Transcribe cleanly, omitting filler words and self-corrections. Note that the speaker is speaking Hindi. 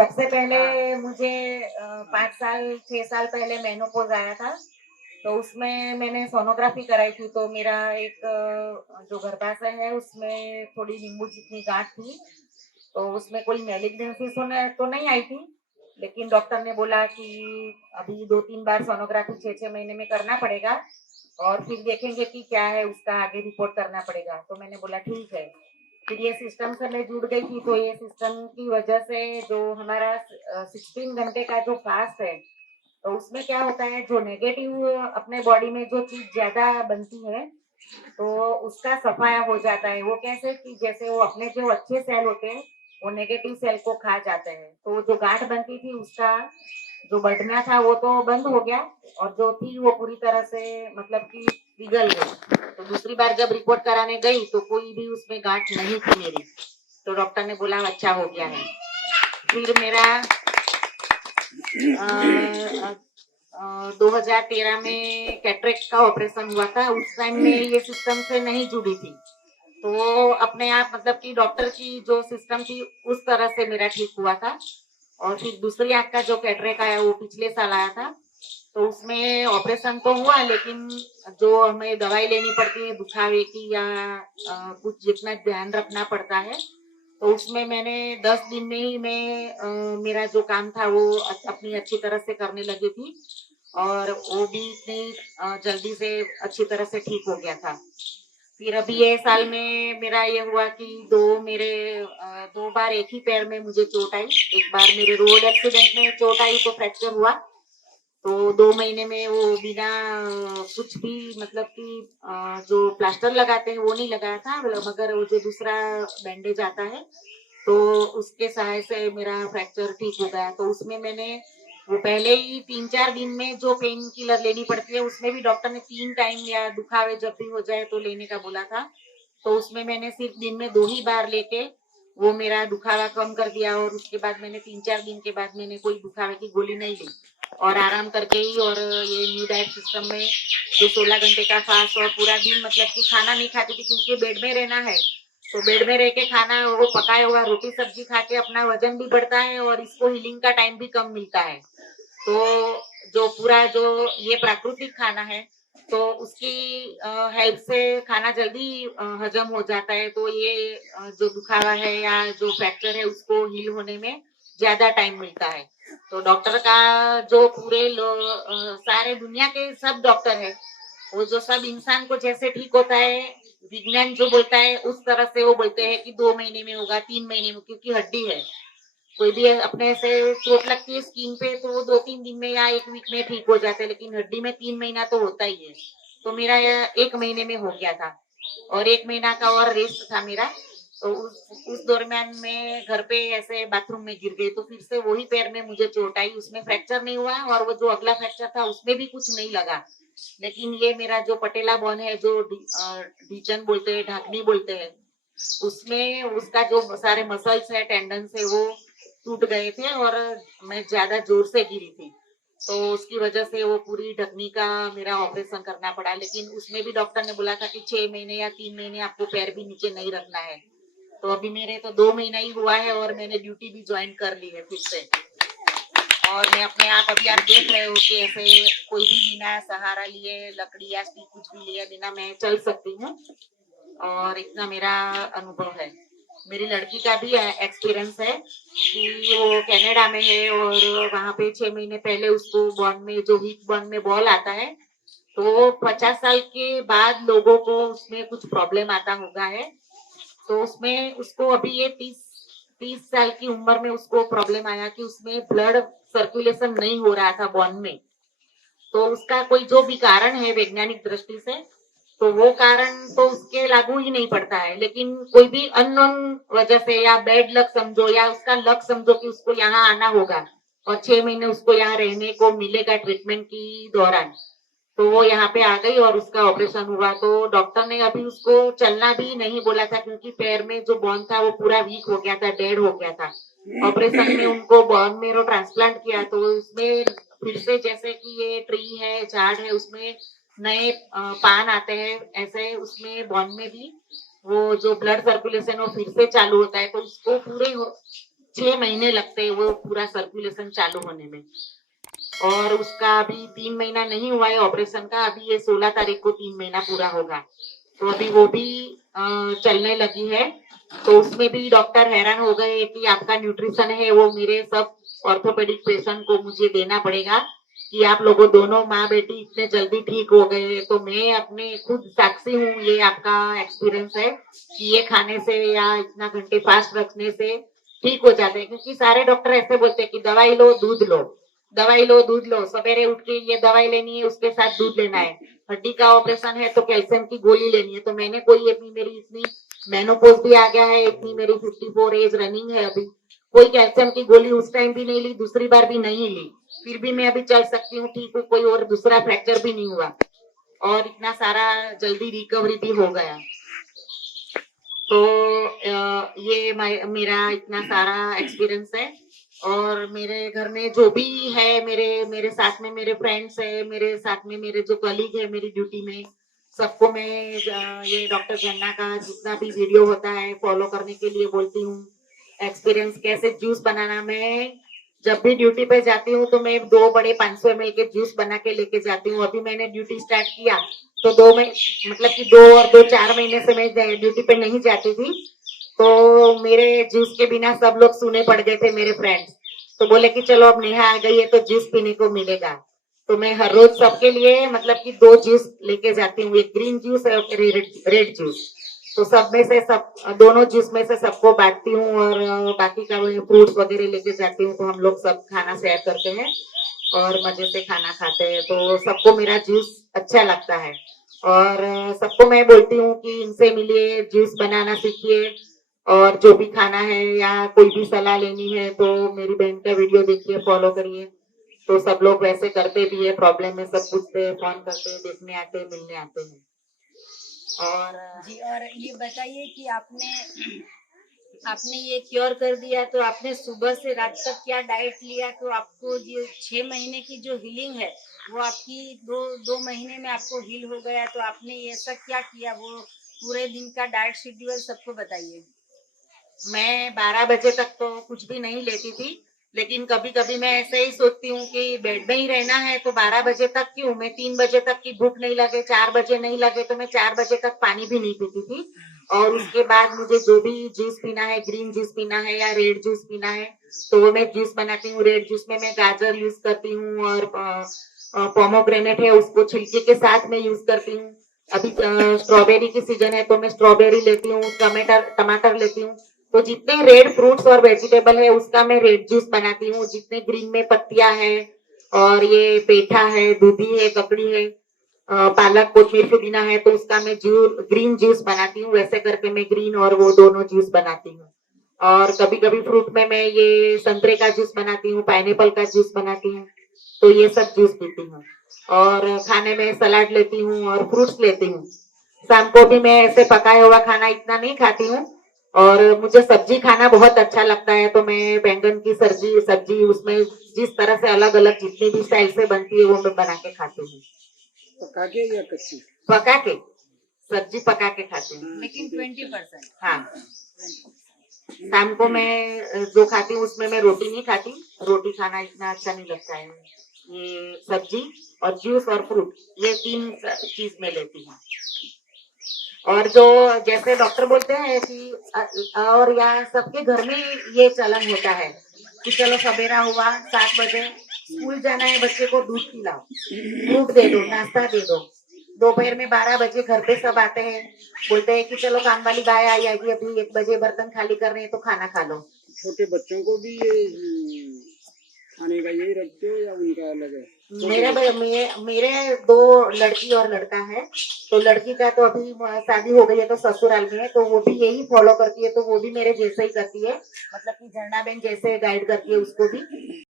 सबसे पहले हाँ। मुझे 5 साल 6 साल पहले मेनोपॉज आया था। तो उसमें मैंने सोनोग्राफी कराई थी। तो मेरा एक जो गर्भाशय है उसमें थोड़ी नींबू जितनी गांठ थी। तो उसमें कोई मैलिग्नेंसी तो नहीं आई थी। लेकिन डॉक्टर ने बोला कि अभी 2-3 बार सोनोग्राफी 6-6 महीने में करना पड़ेगा। और फिर देखेंगे कि क्या है, उसका आगे रिपोर्ट करना पड़ेगा। तो मैंने बोला ठीक है। फिर ये सिस्टम से मैं जुड़ गई थी। तो ये सिस्टम की वजह से जो हमारा 16 घंटे का जो फास्ट है, तो उसमें क्या होता है, जो नेगेटिव अपने बॉडी में जो चीज ज्यादा बनती है तो उसका सफाया हो जाता है। वो कैसे कि जैसे वो अपने जो अच्छे सेल होते हैं वो नेगेटिव सेल को खा जाते हैं। तो जो गांठ बनती थी उसका जो बढ़ना था वो तो बंद हो गया। और जो थी वो पूरी तरह से मतलब कि पिघल गई। तो दूसरी बार जब रिपोर्ट कराने गई तो कोई भी उसमें गांठ नहीं थी मेरी। तो डॉक्टर ने बोला अच्छा हो गया है। फिर मेरा 2013 में कैटरेक्ट का ऑपरेशन हुआ था। उस टाइम में ये सिस्टम से नहीं जुड़ी थी। तो वो अपने आप मतलब कि डॉक्टर की जो सिस्टम थी उस तरह से मेरा ठीक हुआ था। और फिर दूसरी आंख का जो कैटरेक्ट आया वो पिछले साल आया था। तो उसमें ऑपरेशन तो हुआ, लेकिन जो हमें दवाई लेनी पड़ती है दुखावे की या कुछ जितना ध्यान रखना पड़ता है, तो उसमें मैंने 10 दिन में ही मेरा जो काम था वो अपनी अच्छी तरह से करने लगी थी। और वो भी इतनी जल्दी से अच्छी तरह से ठीक हो गया था। फिर अभी ये साल में मेरा ये हुआ कि 2 बार एक ही पैर में मुझे चोट आई। एक बार मेरे रोड एक्सीडेंट में चोट आई तो फ्रैक्चर हुआ। तो 2 महीने में वो बिना कुछ भी मतलब कि जो प्लास्टर लगाते हैं वो नहीं लगाया था, मगर वो जो दूसरा बैंडेज आता है तो उसके सहाय से मेरा फ्रैक्चर ठीक हो गया। तो उसमें मैंने वो पहले ही 3-4 दिन में जो पेन किलर लेनी पड़ती है उसमें भी डॉक्टर ने 3 टाइम या दुखावे जब भी हो जाए तो लेने का बोला था। तो उसमें मैंने सिर्फ दिन में 2 ही बार लेके वो मेरा दुखावा कम कर दिया। और उसके बाद मैंने 3-4 दिन के बाद मैंने कोई दुखावे की गोली नहीं ली और आराम करके ही। और ये न्यू डाइट सिस्टम में जो 16 घंटे का फास्ट और पूरा दिन मतलब कि खाना नहीं खाती थी क्योंकि बेड में रहना है। तो बेड में रह के खाना वो पकाया हुआ रोटी सब्जी खा के अपना वजन भी बढ़ता है और इसको हीलिंग का टाइम भी कम मिलता है। तो जो पूरा जो ये प्राकृतिक खाना है तो उसकी हेल्प से खाना जल्दी हजम हो जाता है। तो ये जो दुखावा है या जो फ्रैक्चर है उसको हील होने में ज्यादा टाइम मिलता है। तो डॉक्टर का जो पूरे सारे दुनिया के सब डॉक्टर है, वो जो सब इंसान को जैसे ठीक होता है विज्ञान जो बोलता है उस तरह से वो बोलते हैं कि 2 महीने में होगा 3 महीने में, क्योंकि हड्डी है। कोई भी अपने से चोट लगती है स्किन पे तो वो 2-3 दिन में या एक वीक में ठीक हो जाते हैं, लेकिन हड्डी में 3 महीना तो होता ही है। तो मेरा यह 1 महीने में हो गया था। और 1 महीना का और रेस्ट था मेरा। तो उस दरमियान में घर पे ऐसे बाथरूम में गिर गई तो फिर से वही पैर में मुझे चोट आई। उसमें फ्रैक्चर नहीं हुआ और वो जो अगला फ्रैक्चर था उसमें भी कुछ नहीं लगा। लेकिन ये मेरा जो पटेला बोन है जो ढीचन बोलते हैं ढाकनी बोलते हैं, उसमें उसका जो सारे मसल्स है टेंडन्स है वो टूट गए थे। और मैं ज्यादा जोर से गिरी थी तो उसकी वजह से वो पूरी ढकनी का मेरा ऑपरेशन करना पड़ा। लेकिन उसमें भी डॉक्टर ने बोला था कि 6 महीने या 3 महीने आपको पैर भी नीचे नहीं रखना है। तो अभी मेरे तो 2 महीना ही हुआ है और मैंने ड्यूटी भी ज्वाइन कर ली है फिर से। और मैं अपने आप अभी आप देख रहे हो कि ऐसे कोई भी बिना सहारा लिए लकड़ी या स्टिक कुछ भी लिए बिना मैं चल सकती हूँ। और इतना मेरा अनुभव है। मेरी लड़की का भी एक्सपीरियंस है कि वो कनाडा में है और वहां पे 6 महीने पहले उसको बॉन में जो वीक बॉन में बॉल आता है तो 50 साल के बाद लोगों को उसमें कुछ प्रॉब्लम आता होगा है। तो उसमें उसको अभी ये 30 साल की उम्र में उसको प्रॉब्लम आया कि उसमें ब्लड सर्कुलेशन नहीं हो रहा था बॉन में। तो उसका कोई जो भी कारण है वैज्ञानिक दृष्टि से तो वो कारण तो उसके लागू ही नहीं पड़ता है। लेकिन कोई भी अननोन वजह से या बैड लक समझो या उसका लक समझो कि उसको यहाँ आना होगा और 6 महीने उसको यहाँ रहने को मिलेगा ट्रीटमेंट की दौरान। तो वो यहाँ पे आ गई और उसका ऑपरेशन हुआ। तो डॉक्टर ने अभी उसको चलना भी नहीं बोला था क्योंकि पैर में जो बोन था वो पूरा वीक हो गया था, डेड हो गया था। ऑपरेशन में उनको बोन मेरो ट्रांसप्लांट किया तो उसमें फिर से जैसे कि ये ट्री है झाड़ है उसमें नए पान आते हैं, ऐसे उसमें बॉन में भी वो जो ब्लड सर्कुलेशन वो फिर से चालू होता है। तो उसको पूरे 6 महीने लगते हैं वो पूरा सर्कुलेशन चालू होने में। और उसका अभी 3 महीना नहीं हुआ है ऑपरेशन का, अभी ये 16 तारीख को 3 महीना पूरा होगा। तो अभी वो भी चलने लगी है। तो उसमें भी डॉक्टर हैरान हो गए कि आपका न्यूट्रिशन है वो मेरे सब ऑर्थोपेडिक पेशेंट को मुझे देना पड़ेगा कि आप लोगों दोनों माँ बेटी इतने जल्दी ठीक हो गए। तो मैं अपने खुद साक्षी हूँ, ये आपका एक्सपीरियंस है कि ये खाने से या इतना घंटे फास्ट रखने से ठीक हो जाते हैं। क्योंकि सारे डॉक्टर ऐसे बोलते हैं कि दवाई लो दूध लो, दवाई लो दूध लो, सवेरे उठ के ये दवाई लेनी है उसके साथ दूध लेना है, हड्डी का ऑपरेशन है तो कैल्शियम की गोली लेनी है। तो मैंने कोई अपनी मेरी इतनी मेनोपॉज भी आ गया है, इतनी मेरी 54 एज रनिंग है, अभी कोई कैल्शियम की गोली उस टाइम भी नहीं ली, दूसरी बार भी नहीं ली, फिर भी मैं अभी चल सकती हूँ, ठीक हूँ, कोई और दूसरा फ्रैक्चर भी नहीं हुआ और इतना सारा जल्दी रिकवरी भी हो गया। तो ये मेरा इतना सारा एक्सपीरियंस है। और मेरे घर में जो भी है, मेरे मेरे साथ में मेरे फ्रेंड्स है, मेरे साथ में मेरे जो कलीग है मेरी ड्यूटी में, सबको मैं ये डॉक्टर जन्ना का जितना भी वीडियो होता है फॉलो करने के लिए बोलती हूँ। एक्सपीरियंस कैसे जूस बनाना, मैं जब भी ड्यूटी पे जाती हूँ तो मैं 2 बड़े 500 ml के जूस बना के लेके जाती हूँ। अभी मैंने ड्यूटी स्टार्ट किया तो 2 में मतलब कि 2 और 2 4 महीने से मैं ड्यूटी पे नहीं जाती थी। तो मेरे जूस के बिना सब लोग सूने पड़ गए थे मेरे फ्रेंड्स। तो बोले कि चलो अब नेहा आ गई है तो जूस पीने को मिलेगा। तो मैं हर रोज सबके लिए मतलब कि 2 जूस लेके जाती हूँ, एक ग्रीन जूस और रेड जूस। तो सब में से सब दोनों जूस में से सबको बांटती हूँ और बाकी का फ्रूट्स वगैरह लेके जाती हूँ। तो हम लोग सब खाना शेयर करते हैं और मजे से खाना खाते हैं। तो सबको मेरा जूस अच्छा लगता है और सबको मैं बोलती हूँ कि इनसे मिलिए, जूस बनाना सीखिए और जो भी खाना है या कोई भी सलाह लेनी है तो मेरी बहन का वीडियो देखिए, फॉलो करिए। तो सब लोग वैसे करते भी है, प्रॉब्लम में सब पूछते हैं, फोन करते हैं, देखने आते हैं, मिलने आते हैं। और जी, और ये बताइए कि आपने आपने ये क्योर कर दिया तो आपने सुबह से रात तक क्या डाइट लिया, तो आपको ये 6 महीने की जो हीलिंग है वो आपकी दो महीने में आपको हील हो गया, तो आपने ये ऐसा क्या किया, वो पूरे दिन का डाइट शेड्यूल सबको बताइए। मैं 12 बजे तक तो कुछ भी नहीं लेती थी, लेकिन कभी कभी मैं ऐसे ही सोचती हूँ कि बेड में ही रहना है तो 12 बजे तक क्यों, मैं 3 बजे तक की भूख नहीं लगे, 4 बजे नहीं लगे तो मैं 4 बजे तक पानी भी नहीं पीती थी। और उसके बाद मुझे जो भी जूस पीना है, ग्रीन जूस पीना है या रेड जूस पीना है, तो वो मैं जूस बनाती हूँ। रेड जूस में मैं गाजर यूज करती हूँ और पोमोग्रेनेट है उसको छिलके के साथ में यूज करती हूँ। अभी स्ट्रॉबेरी की सीजन है तो मैं स्ट्रॉबेरी लेती हूँ, टमाटर लेती हूँ। तो जितने रेड फ्रूट्स और वेजिटेबल है उसका मैं रेड जूस बनाती हूँ। जितने ग्रीन में पत्तियां है और ये पेठा है, दूधी है, ककड़ी है, पालक कोथमीर पुदीना है, तो उसका मैं ग्रीन जूस बनाती हूँ। वैसे करके मैं ग्रीन और वो दोनों जूस बनाती हूँ। और कभी कभी फ्रूट में मैं ये संतरे का जूस बनाती हूँ, पाइनएप्पल का जूस बनाती हूँ। तो ये सब जूस पीती हूँ और खाने में सलाद लेती हूँ और फ्रूट्स लेती हूँ। शाम को भी मैं ऐसे पकाया हुआ खाना इतना नहीं खाती हूँ और मुझे सब्जी खाना बहुत अच्छा लगता है। तो मैं बैंगन की सब्जी सब्जी उसमें जिस तरह से अलग अलग जितनी भी स्टाइल से बनती है वो मैं बना के खाती हूँ। पका के या कच्ची? पका के, सब्जी पका के खाती हूँ। लेकिन 20%। हाँ, शाम को मैं जो खाती हूँ उसमें मैं रोटी नहीं खाती, रोटी खाना इतना अच्छा नहीं लगता है। ये सब्जी और जूस और फ्रूट, ये 3 चीज में लेती हूँ। और जो जैसे डॉक्टर बोलते हैं कि और यहाँ सबके घर में ये चलन होता है कि चलो सवेरा हुआ 7 बजे स्कूल जाना है, बच्चे को दूध पिलाओ, फ्रूट दे दो, नाश्ता दे दो। दोपहर में 12 बजे घर पे सब आते हैं, बोलते हैं कि चलो काम वाली बाय आई आएगी, अभी 1 बजे बर्तन खाली कर रहे हैं तो खाना खा लो। छोटे बच्चों को भी ये खाने का यही रखते हो या उनका अलग है? मेरे 2 लड़की और लड़का है। तो लड़की का तो अभी शादी हो गई है तो ससुराल में है, तो वो भी यही फॉलो करती है, तो वो भी मेरे जैसे ही करती है, मतलब कि झरना बहन जैसे गाइड करती है उसको भी।